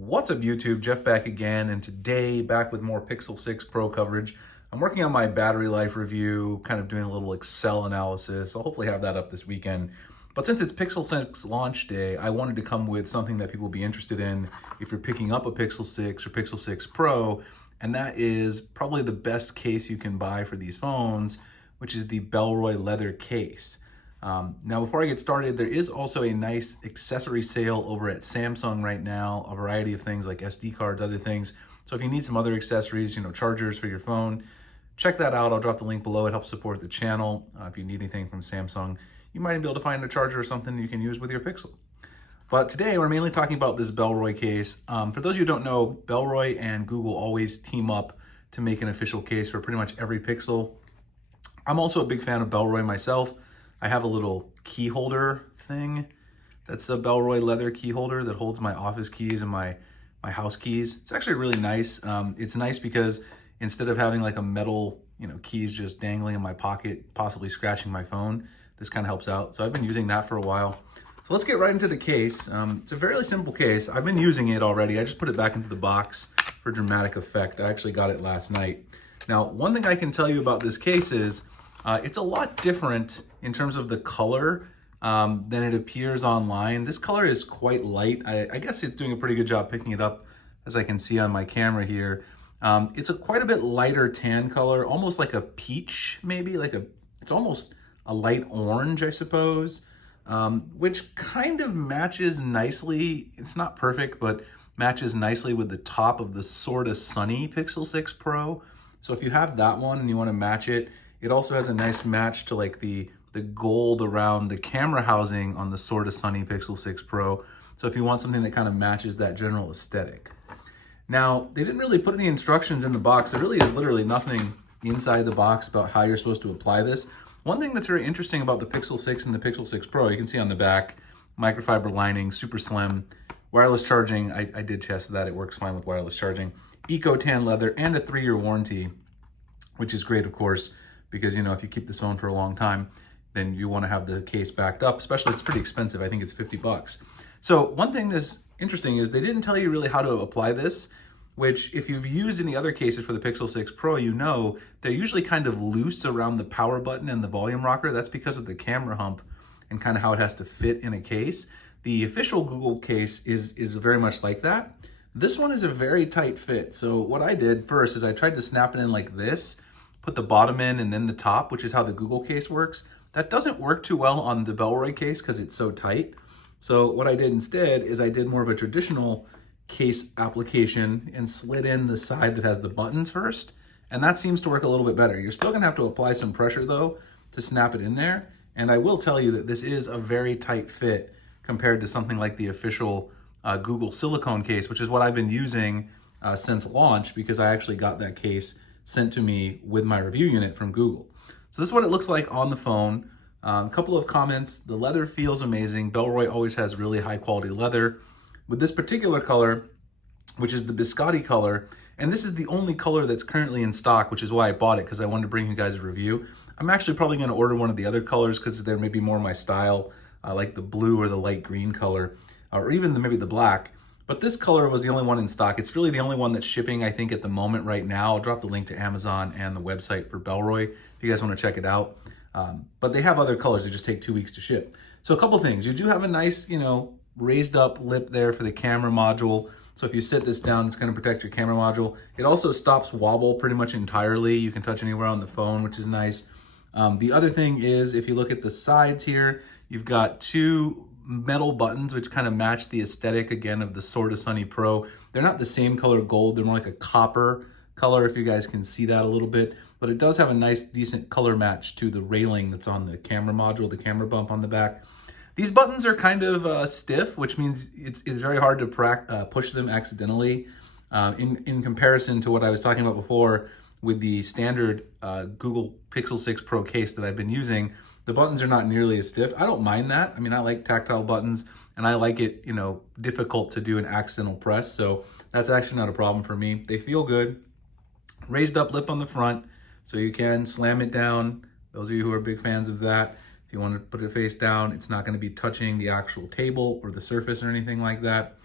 What's up YouTube, Jeff back again, and today back with more Pixel 6 Pro coverage. I'm working on my battery life review, kind of doing a little Excel analysis. I'll hopefully have that up this weekend. But since it's Pixel 6 launch day, I wanted to come with something that people will be interested in if you're picking up a Pixel 6 or Pixel 6 Pro, and that is probably the best case you can buy for these phones, which is the Bellroy leather case. Now, before I get started, there is also a nice accessory sale over at Samsung right now, a variety of things like SD cards, other things. So if you need some other accessories, chargers for your phone, check that out. I'll drop the link below. It helps support the channel. If you need anything from Samsung, you might be able to find a charger or something you can use with your Pixel. But today we're mainly talking about this Bellroy case. For those of you who don't know, Bellroy and Google always team up to make an official case for pretty much every Pixel. I'm also a big fan of Bellroy myself. I have a little key holder thing. That's a Bellroy leather key holder that holds my office keys and my house keys. It's actually really nice. It's nice because instead of having like a metal, keys just dangling in my pocket, possibly scratching my phone, this kind of helps out. So I've been using that for a while. So let's get right into the case. It's a fairly simple case. I've been using it already. I just put it back into the box for dramatic effect. I actually got it last night. Now, one thing I can tell you about this case is it's a lot different in terms of the color than it appears online. This color is quite light. I guess it's doing a pretty good job picking it up, as I can see on my camera here. It's quite a bit lighter tan color, almost like a peach, maybe it's almost a light orange, I suppose, which kind of matches nicely. It's not perfect, but matches nicely with the top of the sort of sunny Pixel 6 Pro. So if you have that one and you want to match it, it also has a nice match to like the gold around the camera housing on the sort of sunny Pixel 6 Pro. So if you want something that kind of matches that general aesthetic. Now, they didn't really put any instructions in the box. There really is literally nothing inside the box about how you're supposed to apply this. One thing that's very interesting about the Pixel 6 and the Pixel 6 Pro, you can see on the back, microfiber lining, super slim, wireless charging. I did test that. It works fine with wireless charging. Eco tan leather and a 3-year warranty, which is great, of course, because, if you keep this phone for a long time, then you want to have the case backed up, especially it's pretty expensive. I think it's 50 bucks. So one thing that's interesting is they didn't tell you really how to apply this, which if you've used any other cases for the Pixel 6 Pro, they're usually kind of loose around the power button and the volume rocker. That's because of the camera hump and kind of how it has to fit in a case. The official Google case is very much like that. This one is a very tight fit. So what I did first is I tried to snap it in like this, put the bottom in and then the top, which is how the Google case works. That doesn't work too well on the Bellroy case because it's so tight. So what I did instead is I did more of a traditional case application and slid in the side that has the buttons first. And that seems to work a little bit better. You're still gonna have to apply some pressure though to snap it in there. And I will tell you that this is a very tight fit compared to something like the official Google silicone case, which is what I've been using since launch because I actually got that case sent to me with my review unit from Google. So this is what it looks like on the phone. A couple of comments. The leather feels amazing. Bellroy always has really high quality leather. With this particular color, which is the biscotti color, and this is the only color that's currently in stock, which is why I bought it, because I wanted to bring you guys a review. I'm actually probably going to order one of the other colors because they're maybe more my style, like the blue or the light green color, or even maybe the black. But this color was the only one in stock. It's really the only one that's shipping, I think, at the moment right now. I'll drop the link to Amazon and the website for Bellroy if you guys want to check it out. But they have other colors. They just take 2 weeks to ship. So a couple things. You do have a nice, raised up lip there for the camera module. So if you sit this down, it's going to protect your camera module. It also stops wobble pretty much entirely. You can touch anywhere on the phone, which is nice. The other thing is, if you look at the sides here, you've got 2 metal buttons which kind of match the aesthetic again of the sort of sunny Pro. They're not the same color gold, they're more like a copper color, if you guys can see that a little bit, but it does have a nice decent color match to the railing that's on the camera module, the camera bump on the back. These buttons are kind of stiff, which means it's very hard to push them accidentally in comparison to what I was talking about before with the standard Google Pixel 6 Pro case that I've been using. The buttons are not nearly as stiff. I don't mind that. I mean, I like tactile buttons and I like it, difficult to do an accidental press. So that's actually not a problem for me. They feel good. Raised up lip on the front, so you can slam it down. Those of you who are big fans of that, if you want to put it face down, it's not going to be touching the actual table or the surface or anything like that.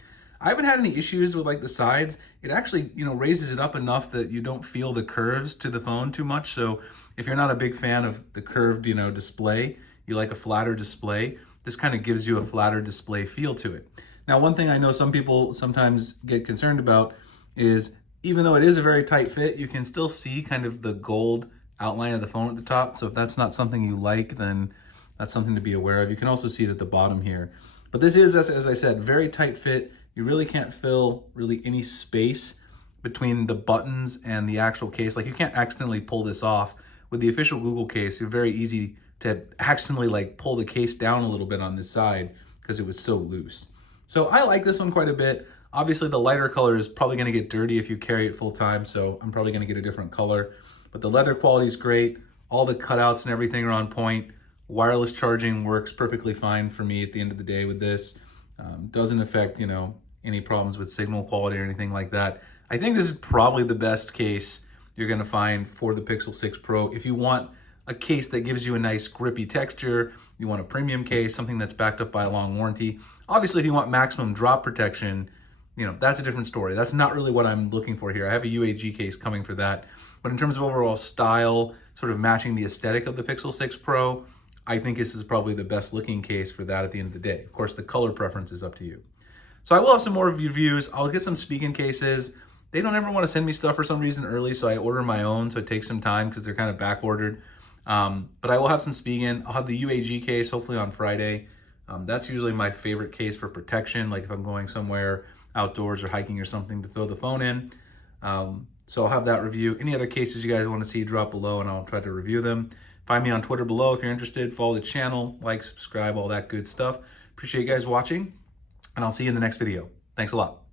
I haven't had any issues with like the sides. It actually, raises it up enough that you don't feel the curves to the phone too much. So if you're not a big fan of the curved, display, you like a flatter display, this kind of gives you a flatter display feel to it. Now, one thing I know some people sometimes get concerned about is even though it is a very tight fit, you can still see kind of the gold outline of the phone at the top. So if that's not something you like, then that's something to be aware of. You can also see it at the bottom here. But this is, as I said, very tight fit. You really can't fill really any space between the buttons and the actual case. Like you can't accidentally pull this off. With the official Google case, it's very easy to accidentally like pull the case down a little bit on this side because it was so loose. So I like this one quite a bit. Obviously the lighter color is probably gonna get dirty if you carry it full time, so I'm probably gonna get a different color. But the leather quality is great. All the cutouts and everything are on point. Wireless charging works perfectly fine for me at the end of the day with this. Doesn't affect, any problems with signal quality or anything like that. I think this is probably the best case you're gonna find for the Pixel 6 Pro. If you want a case that gives you a nice grippy texture, you want a premium case, something that's backed up by a long warranty. Obviously, if you want maximum drop protection, that's a different story. That's not really what I'm looking for here. I have a UAG case coming for that. But in terms of overall style, sort of matching the aesthetic of the Pixel 6 Pro, I think this is probably the best looking case for that at the end of the day. Of course, the color preference is up to you. So I will have some more reviews. I'll get some speaking cases. They don't ever want to send me stuff for some reason early, so I order my own, so it takes some time because they're kind of back ordered. But I will have some speaking. I'll have the UAG case hopefully on Friday. That's usually my favorite case for protection, like if I'm going somewhere outdoors or hiking or something to throw the phone in. So I'll have that review. Any other cases you guys want to see, drop below and I'll try to review them. Find me on Twitter below if you're interested. Follow the channel, like, subscribe, all that good stuff. Appreciate you guys watching, and I'll see you in the next video. Thanks a lot.